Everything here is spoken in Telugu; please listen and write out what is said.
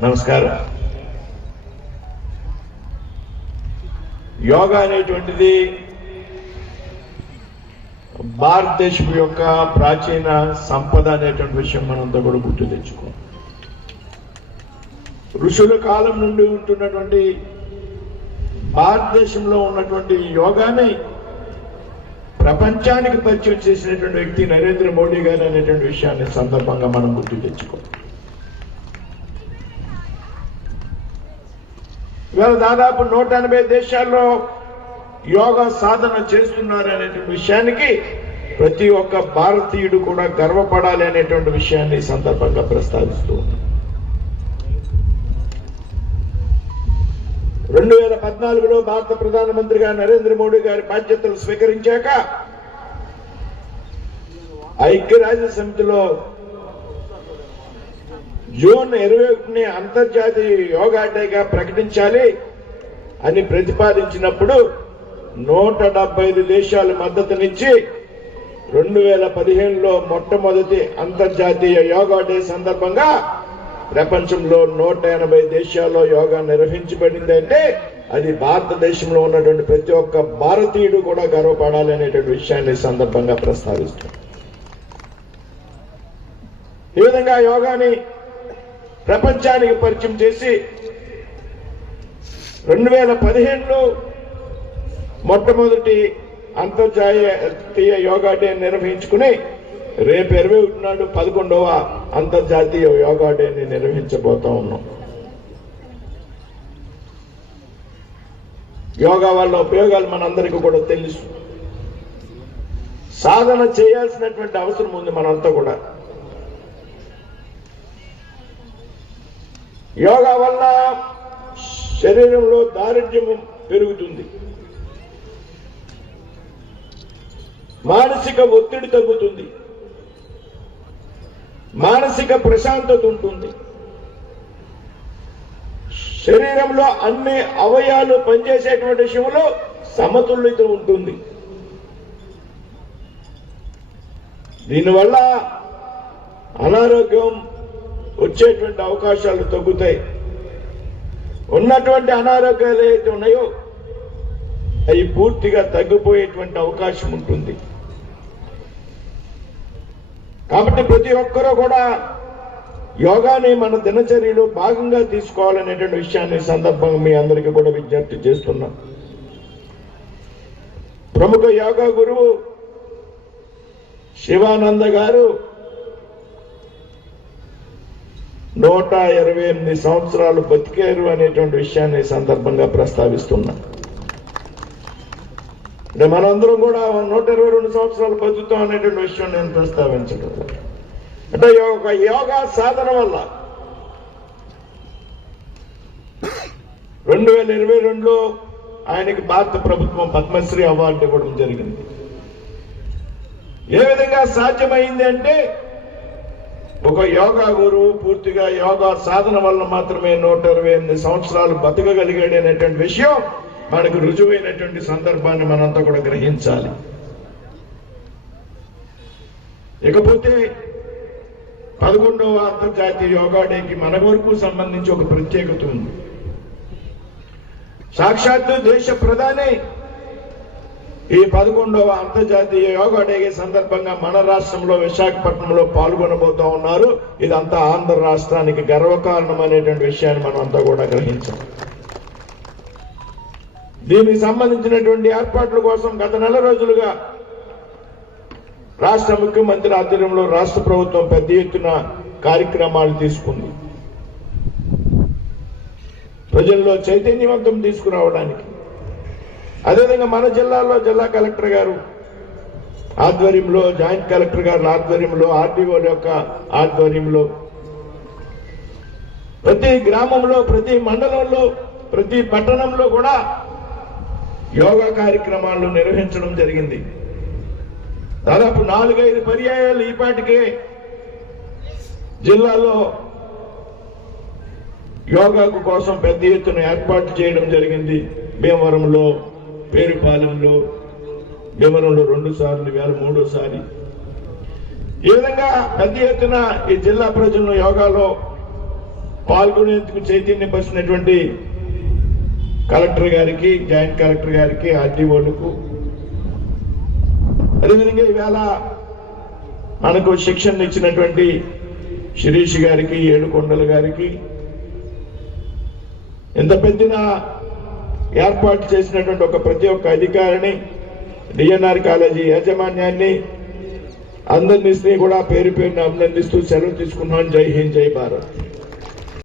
నమస్కారం. యోగా అనేటువంటిది భారతదేశం యొక్క ప్రాచీన సంపద అనేటువంటి విషయం మనంతా కూడా గుర్తు తెచ్చుకో ఋషుల కాలం నుండి ఉంటున్నటువంటి భారతదేశంలో ఉన్నటువంటి యోగాని ప్రపంచానికి పరిచయం చేసినటువంటి వ్యక్తి నరేంద్ర మోడీ గారు అనేటువంటి విషయాన్ని సందర్భంగా మనం గుర్తు తెచ్చుకో ఇవాళ దాదాపు నూట ఎనభై దేశాల్లో యోగా సాధన చేస్తున్నారు అనే విషయానికి ప్రతి ఒక్క భారతీయుడు కూడా గర్వపడాలి అనేటువంటి విషయాన్ని ఈ సందర్భంగా ప్రస్తావిస్తూ రెండు వేల పద్నాలుగులో భారత ప్రధానమంత్రిగా నరేంద్ర మోడీ గారి బాధ్యతలు స్వీకరించాక ఐక్యరాజ్య సమితిలో జూన్ ఇరవై ఒకటిని అంతర్జాతీయ యోగా డేగా ప్రకటించాలి అని ప్రతిపాదించినప్పుడు నూట డెబ్బై ఐదు దేశాలు మద్దతునిచ్చి రెండు వేల పదిహేనులో మొట్టమొదటి అంతర్జాతీయ యోగా డే సందర్భంగా ప్రపంచంలో నూట ఎనభై దేశాల్లో యోగా నిర్వహించబడింది అంటే అది భారతదేశంలో ఉన్నటువంటి ప్రతి ఒక్క భారతీయుడు కూడా గర్వపడాలి అనేటువంటి విషయాన్ని సందర్భంగా ప్రస్తావిస్తాం. ఈ విధంగా యోగాని ప్రపంచానికి పరిచయం చేసి రెండు వేల పదిహేనులో మొట్టమొదటి అంతర్జాతీయ యోగా డే నిర్వహించుకుని రేపు ఇరవై ఒకటి నాడు పదకొండవ అంతర్జాతీయ యోగా డేని నిర్వహించబోతా ఉన్నాం. యోగా వల్ల ఉపయోగాలు మనందరికీ కూడా తెలుసు. సాధన చేయాల్సినటువంటి అవసరం ఉంది మనంతా కూడా. యోగా వల్ల శరీరంలో దారిద్ర్యం పెరుగుతుంది. మానసిక ఒత్తిడి తగ్గుతుంది. మానసిక ప్రశాంతత ఉంటుంది. శరీరంలో అన్ని అవయాలు పనిచేసేటువంటి విషయంలో సమతుల్యత ఉంటుంది. దీనివల్ల అనారోగ్యం వచ్చేటువంటి అవకాశాలు తగ్గుతాయి. ఉన్నటువంటి అనారోగ్యాలు ఏవైతే ఉన్నాయో అవి పూర్తిగా తగ్గిపోయేటువంటి అవకాశం ఉంటుంది. కాబట్టి ప్రతి ఒక్కరూ కూడా యోగాని మన దినచర్యలో భాగంగా తీసుకోవాలనేటువంటి విషయాన్ని సందర్భంగా మీ అందరికీ కూడా విజ్ఞప్తి చేస్తున్నాం. ప్రముఖ యోగా గురువు శివానంద గారు నూట ఇరవై ఎనిమిది సంవత్సరాలు బతికారు అనేటువంటి విషయాన్ని సందర్భంగా ప్రస్తావిస్తున్నా. అంటే మనందరం కూడా నూట ఇరవై రెండు సంవత్సరాలు బతుకుతాం అనేటువంటి విషయం నేను ప్రస్తావించడం. అంటే ఒక యోగా సాధన వల్ల రెండు వేల ఇరవై రెండులో ఆయనకి భారత ప్రభుత్వం పద్మశ్రీ అవార్డు ఇవ్వడం జరిగింది. ఏ విధంగా సాధ్యమైంది అంటే ఒక యోగా గురువు పూర్తిగా యోగా సాధన వల్ల మాత్రమే నూట ఇరవై ఎనిమిది సంవత్సరాలు బతకగలిగాడు అనేటువంటి విషయం మనకు రుజువైనటువంటి సందర్భాన్ని మనంతా కూడా గ్రహించాలి. ఇకపోతే పదకొండవ అంతర్జాతీయ యోగా డేకి మన వరకు సంబంధించి ఒక ప్రత్యేకత ఉంది. సాక్షాత్తు దేశ ప్రధాని ఈ పదకొండవ అంతర్జాతీయ యోగా డే సందర్భంగా మన రాష్ట్రంలో విశాఖపట్నంలో పాల్గొనబోతా ఉన్నారు. ఇదంతా ఆంధ్ర రాష్ట్రానికి గర్వకారణం అనేటువంటి విషయాన్ని మనం అంతా కూడా గ్రహించాం. దీనికి సంబంధించినటువంటి ఏర్పాట్ల కోసం గత నెల రోజులుగా రాష్ట్ర ముఖ్యమంత్రి ఆధ్వర్యంలో రాష్ట్ర ప్రభుత్వం పెద్ద ఎత్తున కార్యక్రమాలు తీసుకుంది. ప్రజల్లో చైతన్యవంతం తీసుకురావడానికి అదేవిధంగా మన జిల్లాలో జిల్లా కలెక్టర్ గారు ఆధ్వర్యంలో జాయింట్ కలెక్టర్ గారి ఆధ్వర్యంలో ఆర్డీఓల యొక్క ఆధ్వర్యంలో ప్రతి గ్రామంలో ప్రతి మండలంలో ప్రతి పట్టణంలో కూడా యోగా కార్యక్రమాలు నిర్వహించడం జరిగింది. దాదాపు నాలుగైదు పర్యాయాలు ఈపాటికే జిల్లాలో యోగాకు కోసం పెద్ద ఎత్తున ఏర్పాటు చేయడం జరిగింది. భీమవరంలో పేరుపాలెంలో వివరంలో రెండు సార్లు వేల మూడోసారి ఈ విధంగా పెద్ద ఎత్తున ఈ జిల్లా ప్రజలను యోగాలో పాల్గొనేందుకు చైతన్యపరిచినటువంటి కలెక్టర్ గారికి జాయింట్ కలెక్టర్ గారికి ఆర్టీఓలకు అదేవిధంగా ఈవేళ మనకు శిక్షణ ఇచ్చినటువంటి శిరీష్ గారికి ఏడుకొండల గారికి. ఎంత పెద్ద ఏర్పాటు చేసినటువంటి ఒక ప్రతి ఒక్క అధికారిని డిఎన్ఆర్ కాలేజీ యాజమాన్యాన్ని అందరినీ కూడా పేరు పేరును అభినందిస్తూ సెలవు తీసుకున్నాను జై హింద్ జై భారత్.